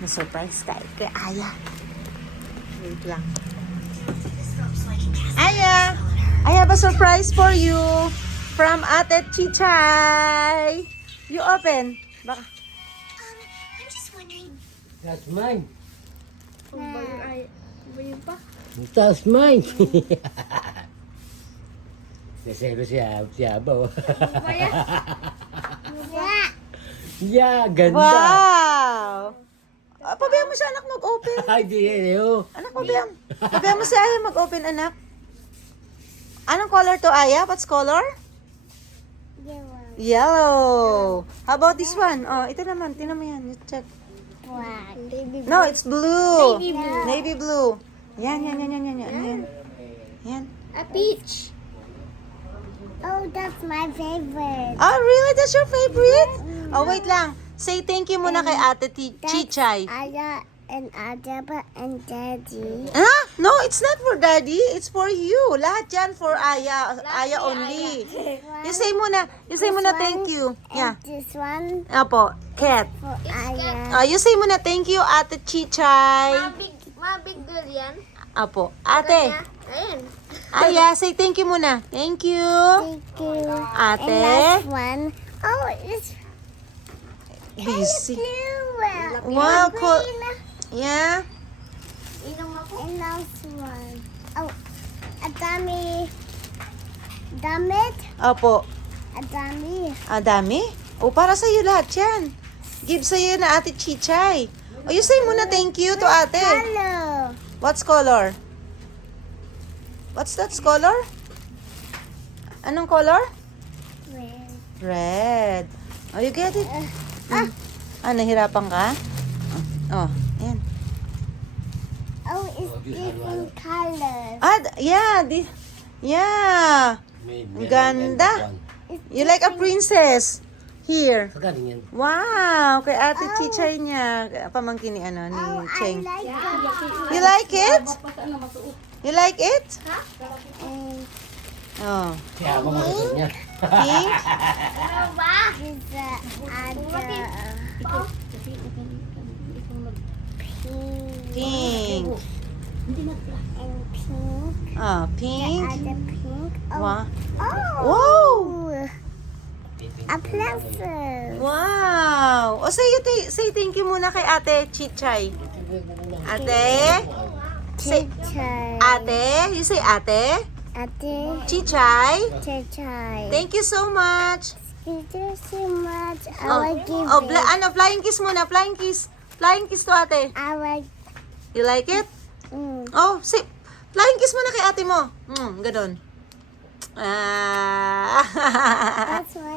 Na-surprise tayo kay Aya. Wait lang. Aya! I have a surprise for you from Ate Chichay. You open. Baka. I'm just wondering. That's mine. Yun pa? That's mine. Naselo siya ba? Yeah, ganda. Wow! Pabayaan mo siya anak mag-open. Ay, di yun. Anak, pabayaan mo si Aya mag-open, anak. Anong color to, Aya? What's color? Yellow. How about this one? Oh, ito naman. Tingnan mo yan. You check. Black. No, it's blue. Navy blue. Navy blue. Yan. Yan. A peach. Oh, that's my favorite. Oh, really? That's your favorite? Oh, wait lang. Say thank you muna kay Ate Chichay. Aya and Adaba and Daddy. Ah, no, it's not for Daddy. It's for you. Lahat yan for Aya. Aya only. You say muna thank you. Yeah. This one Apo, cat. for Aya. You say muna thank you, Ate Chichay. Mabig girl yan. Apo, Ate. Ayun. Aya, say thank you muna. Thank you. Thank you. Ate. And last one. Oh, it's Busy. blue. Wow, cool. Green. Yeah. Inom ako. And last one. Oh, a dummy. Damit. Opo. A dummy. Dami? O, para sa'yo lahat yan. Give sa'yo na Ate Chichay. O, you say muna thank you to Ate. Hello. What's color? What's that color? Anong color? Red. Red. Oh, you get it? Nahirapan ka? Oh, ayan. Oh, it's different colors. Yeah. Yeah. Ang ganda. You like a princess. Here. Galing yan. Wow, kay Ate Chichay niya. Pamangkin ni, ni Oh, I Cheng. like it. You like it? You like it? And Oh. Kaya ako magutot niya. Pink? ano ba? Is pink. Pink. And pink. Ah, pink. Other pink. Oh. Wow. Oh. A pencil. Wow. O, say thank you muna kay Ate Chichay. Ate? Say, Chichay. Ate? You say Ate? Ate. Chichay? Chichay. Thank you so much. Thank you so much. I Oh, will give oh it. flying kiss muna. Flying kiss. Flying kiss to Ate. I will. You like it? Oh, say, flying kiss muna kay ate mo. Ganun. That's why